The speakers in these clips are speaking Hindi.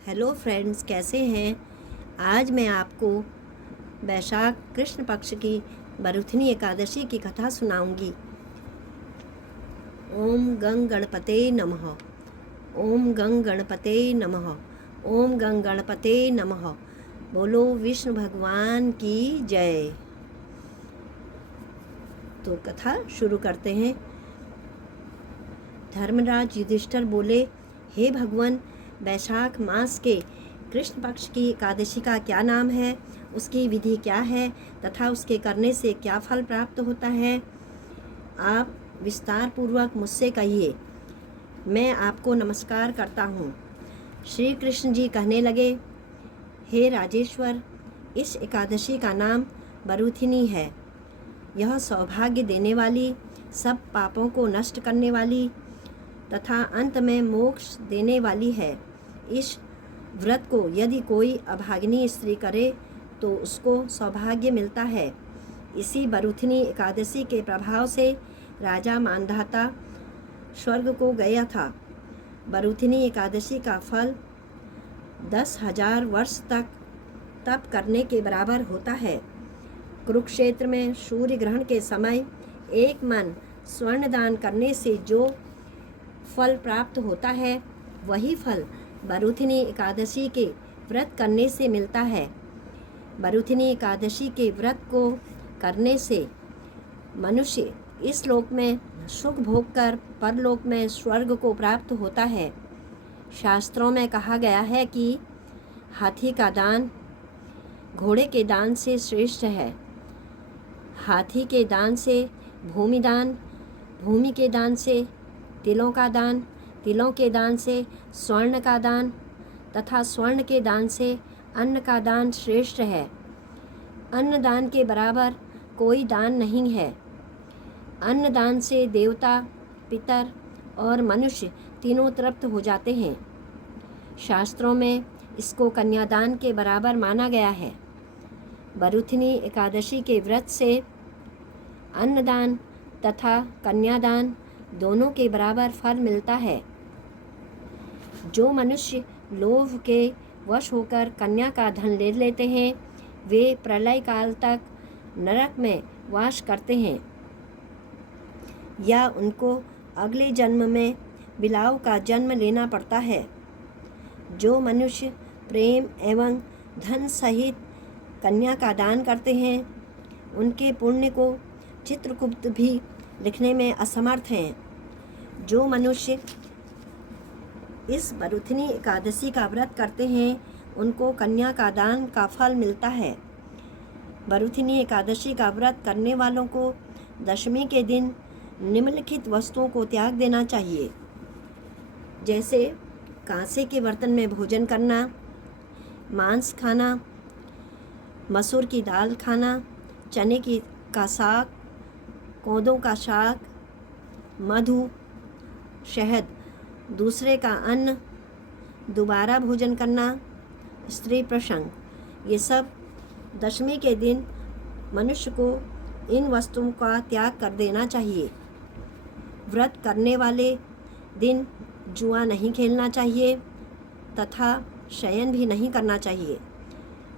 हेलो फ्रेंड्स, कैसे हैं। आज मैं आपको वैशाख कृष्ण पक्ष की बरुथनी एकादशी की कथा सुनाऊंगी। ओम गंग गणपते नमः। ओम गंग गणपते नमः। ओम गंग गणपते नमः। बोलो विष्णु भगवान की जय। तो कथा शुरू करते हैं। धर्मराज युधिष्ठिर बोले, हे भगवान, वैशाख मास के कृष्ण पक्ष की एकादशी का क्या नाम है, उसकी विधि क्या है तथा उसके करने से क्या फल प्राप्त होता है, आप विस्तार पूर्वक मुझसे कहिए। मैं आपको नमस्कार करता हूँ। श्री कृष्ण जी कहने लगे, हे राजेश्वर, इस एकादशी का नाम बरुथिनी है। यह सौभाग्य देने वाली, सब पापों को नष्ट करने वाली तथा अंत में मोक्ष देने वाली है। इस व्रत को यदि कोई अभागिनी स्त्री करे तो उसको सौभाग्य मिलता है। इसी बरुथनी एकादशी के प्रभाव से राजा मानधाता स्वर्ग को गया था। बरुथनी एकादशी का फल 10,000 वर्ष तक तप करने के बराबर होता है। कुरुक्षेत्र में सूर्य ग्रहण के समय एक मन स्वर्ण दान करने से जो फल प्राप्त होता है, वही फल बरुथिनी एकादशी के व्रत करने से मिलता है। बरुथिनी एकादशी के व्रत को करने से मनुष्य इस लोक में सुख भोग कर परलोक में स्वर्ग को प्राप्त होता है। शास्त्रों में कहा गया है कि हाथी का दान घोड़े के दान से श्रेष्ठ है। हाथी के दान से भूमि दान, भूमि के दान से तिलों का दान, तिलों के दान से स्वर्ण का दान तथा स्वर्ण के दान से अन्न का दान श्रेष्ठ है। अन्न दान के बराबर कोई दान नहीं है। अन्न दान से देवता, पितर और मनुष्य तीनों तृप्त हो जाते हैं। शास्त्रों में इसको कन्यादान के बराबर माना गया है। बरुथिनी एकादशी के व्रत से अन्नदान तथा कन्यादान दोनों के बराबर फल मिलता है। जो मनुष्य लोभ के वश होकर कन्या का धन ले लेते हैं, वे प्रलय काल तक नरक में वास करते हैं या उनको अगले जन्म में बिलाव का जन्म लेना पड़ता है। जो मनुष्य प्रेम एवं धन सहित कन्या का दान करते हैं, उनके पुण्य को चित्रगुप्त भी लिखने में असमर्थ हैं। जो मनुष्य इस बरुथिनी एकादशी का व्रत करते हैं, उनको कन्या का दान का फल मिलता है। बरुथिनी एकादशी का व्रत करने वालों को दशमी के दिन निम्नलिखित वस्तुओं को त्याग देना चाहिए, जैसे कांसे के बर्तन में भोजन करना, मांस खाना, मसूर की दाल खाना, चने का साग, कोदों का साग, मधु, शहद, दूसरे का अन्न, दोबारा भोजन करना, स्त्री प्रसंग, ये सब दशमी के दिन मनुष्य को इन वस्तुओं का त्याग कर देना चाहिए। व्रत करने वाले दिन जुआ नहीं खेलना चाहिए तथा शयन भी नहीं करना चाहिए।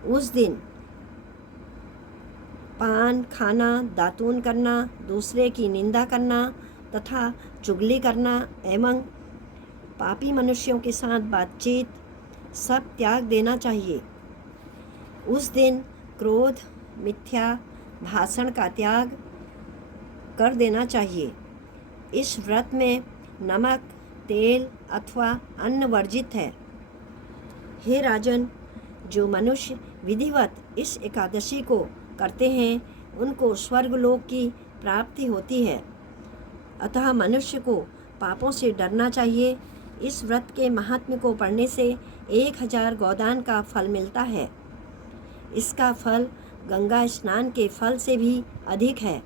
उस दिन पान खाना, दातून करना, दूसरे की निंदा करना तथा चुगली करना एवं पापी मनुष्यों के साथ बातचीत सब त्याग देना चाहिए। उस दिन क्रोध, मिथ्या भाषण का त्याग कर देना चाहिए। इस व्रत में नमक, तेल अथवा अन्न वर्जित है। हे राजन, जो मनुष्य विधिवत इस एकादशी को करते हैं, उनको स्वर्गलोक की प्राप्ति होती है। अतः मनुष्य को पापों से डरना चाहिए। इस व्रत के महात्म्य को पढ़ने से 1,000 गोदान का फल मिलता है। इसका फल गंगा स्नान के फल से भी अधिक है।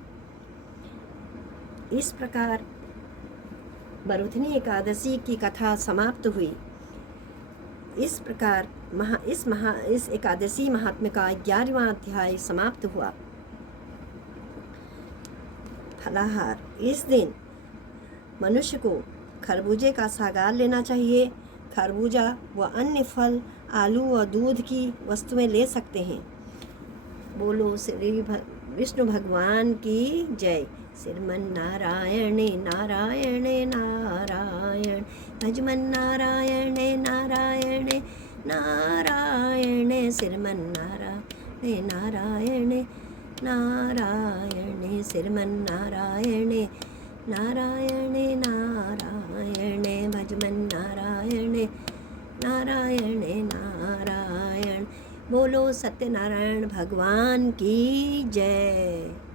इस प्रकार बरुथनी एकादशी की कथा समाप्त हुई। इस प्रकार इस एकादशी महात्म्य का 11वां अध्याय समाप्त हुआ। फलाहार, इस दिन मनुष्य को खरबूजे का सागार लेना चाहिए। खरबूजा व अन्य फल, आलू और दूध की वस्तुएं ले सकते हैं। बोलो श्री विष्णु भगवान की जय। श्रीमन नारायण नारायण नारायण, भजमन नारायण नारायण नारायण, श्रीमन नारायण नारायण नारायण, श्रीमन नारायण नारायण नारायण, भजमन नारायण नारायण नारायण। बोलो सत्यनारायण भगवान की जय।